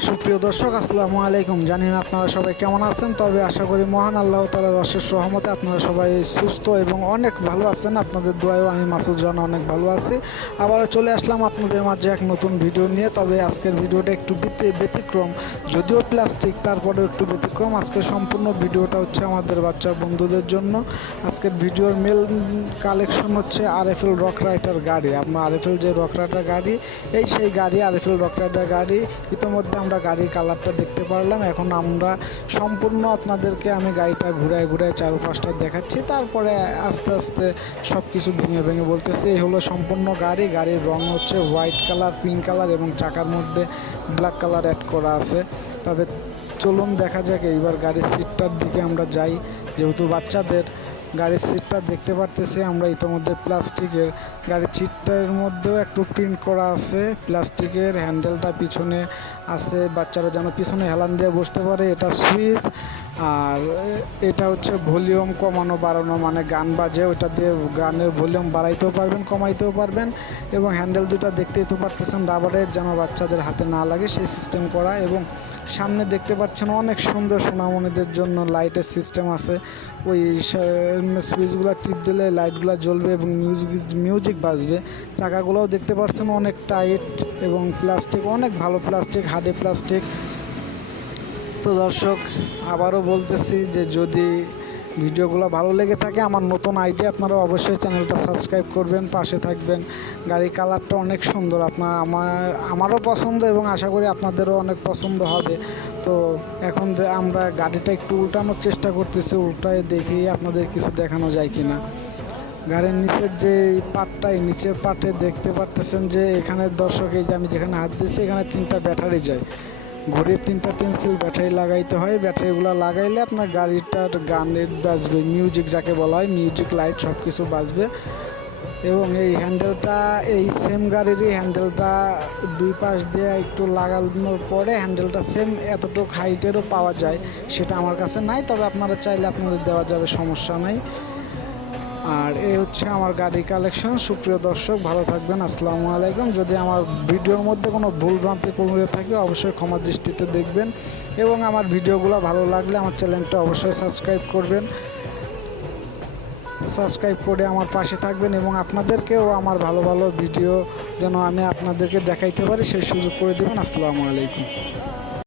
সুপ্রিয় দর্শক, আসসালামু আলাইকুম। জানি না আপনারা সবাই কেমন আছেন, তবে আশা করি মহান আল্লাহ তাআলার অশেষ রহমতে আপনারা সবাই সুস্থ এবং অনেক ভালো আছেন। আপনাদের দোয়ায়ও আমি মাসুদ জান অনেক ভালো আছি। আবারও চলে আসলাম আপনাদের মাঝে এক নতুন ভিডিও নিয়ে। তবে আজকের ভিডিওটা একটু ব্যতিক্রম, যদিও প্লাস্টিক তারপরেও একটু ব্যতিক্রম। আজকের সম্পূর্ণ ভিডিওটা হচ্ছে আমাদের বাচ্চা বন্ধুদের জন্য। আজকের ভিডিওর মেল কালেকশন হচ্ছে আরএফএল রক রাইডার গাড়ি। আপনার আরএফএল যে রক রাইডার গাড়ি, সেই গাড়ি আরএফএল রক রাইডার গাড়ি। ইতিমধ্যে আমরা গাড়ির কালারটা দেখতে পারলাম। এখন আমরা সম্পূর্ণ আপনাদেরকে আমি গাড়িটা ঘুরায় ঘুরায় চারপাশটা দেখাচ্ছি, তারপরে আস্তে আস্তে সব কিছু ভেঙে ভেঙে বলতেছি। এই হলো সম্পূর্ণ গাড়ি। গাড়ির রং হচ্ছে হোয়াইট কালার, পিঙ্ক কালার এবং চাকার মধ্যে ব্ল্যাক কালার অ্যাড করা আছে। তবে চলুন দেখা যাক এইবার গাড়ির সিটটার দিকে আমরা যাই। যেহেতু বাচ্চাদের গাড়ির সিটটা দেখতে পারতেছি আমরা ইতিমধ্যে প্লাস্টিকের। গাড়ির সিটটার মধ্যেও একটু প্রিন্ট করা আছে প্লাস্টিকের। হ্যান্ডেলটা পিছনে আছে, বাচ্চারা যেন পিছনে হেলান দিয়ে বসতে পারে। এটা সুইচ, আর এটা হচ্ছে ভলিউম কমানো বাড়ানো, মানে গান বাজে, ওটা দিয়ে গানের ভলিউম বাড়াইতেও পারবেন কমাইতেও পারবেন। এবং হ্যান্ডেল দুটো দেখতেই তো পারতেছেন রাবারের, যেন বাচ্চাদের হাতে না লাগে সেই সিস্টেম করা। এবং সামনে দেখতে পাচ্ছেন অনেক সুন্দর সোনামণিদের জন্য লাইটের সিস্টেম আছে। ওই সুইচগুলো টিপ দিলে লাইটগুলো জ্বলবে এবং মিউজিক বাজবে। চাকাগুলোও দেখতে পাচ্ছেন অনেক টাইট এবং প্লাস্টিক, অনেক ভালো প্লাস্টিক, হার্ডি প্লাস্টিক। তো দর্শক, আবারও বলতেছি যে যদি ভিডিওগুলো ভালো লেগে থাকে, আমার নতুন আইডিয়া, আপনারা অবশ্যই চ্যানেলটা সাবস্ক্রাইব করবেন, পাশে থাকবেন। গাড়ির কালারটা অনেক সুন্দর, আমারও পছন্দ এবং আশা করি আপনাদেরও অনেক পছন্দ হবে। তো এখন আমরা গাড়িটা একটু উল্টানোর চেষ্টা করতেছি, উল্টায় দেখি আপনাদের কিছু দেখানো যায় কিনা। গাড়ির নিচের যে পার্টটাই, নিচের পার্টে দেখতে পারতেছেন যে এখানে দর্শক, এই যে আমি যেখানে হাত দিচ্ছি এখানে 3টা ব্যাটারি যায়। ঘুরে 3টা 3 সেল ব্যাটারি লাগাইতে হয়। ব্যাটারিগুলো লাগাইলে আপনার গাড়িটার গানের বাজবে, মিউজিক যাকে বলা হয়, মিউজিক লাইট সব কিছু বাজবে। এবং এই হ্যান্ডেলটা, এই সেম গাড়িরই হ্যান্ডেলটা দুই পাশ দিয়ে একটু লাগানোর পরে হ্যান্ডেলটা সেম এতটুকু হাইটেরও পাওয়া যায়, সেটা আমার কাছে নাই। তবে আপনারা চাইলে আপনাদের দেওয়া যাবে, সমস্যা নাই। আর এই হচ্ছে আমার গাড়ি কালেকশন। সুপ্রিয় দর্শক, ভালো থাকবেন। আসসালামু আলাইকুম। যদি আমার ভিডিওর মধ্যে কোনো ভুল ভ্রান্তি করে থাকে অবশ্যই ক্ষমা দৃষ্টিতে দেখবেন। এবং আমার ভিডিওগুলো ভালো লাগলে আমার চ্যানেলটা অবশ্যই সাবস্ক্রাইব করবেন, সাবস্ক্রাইব করে আমার পাশে থাকবেন। এবং আপনাদেরকেও আমার ভালো ভালো ভিডিও যেন আমি আপনাদেরকে দেখাইতে পারি সেই সুযোগ করে দেবেন। আসসালামু আলাইকুম।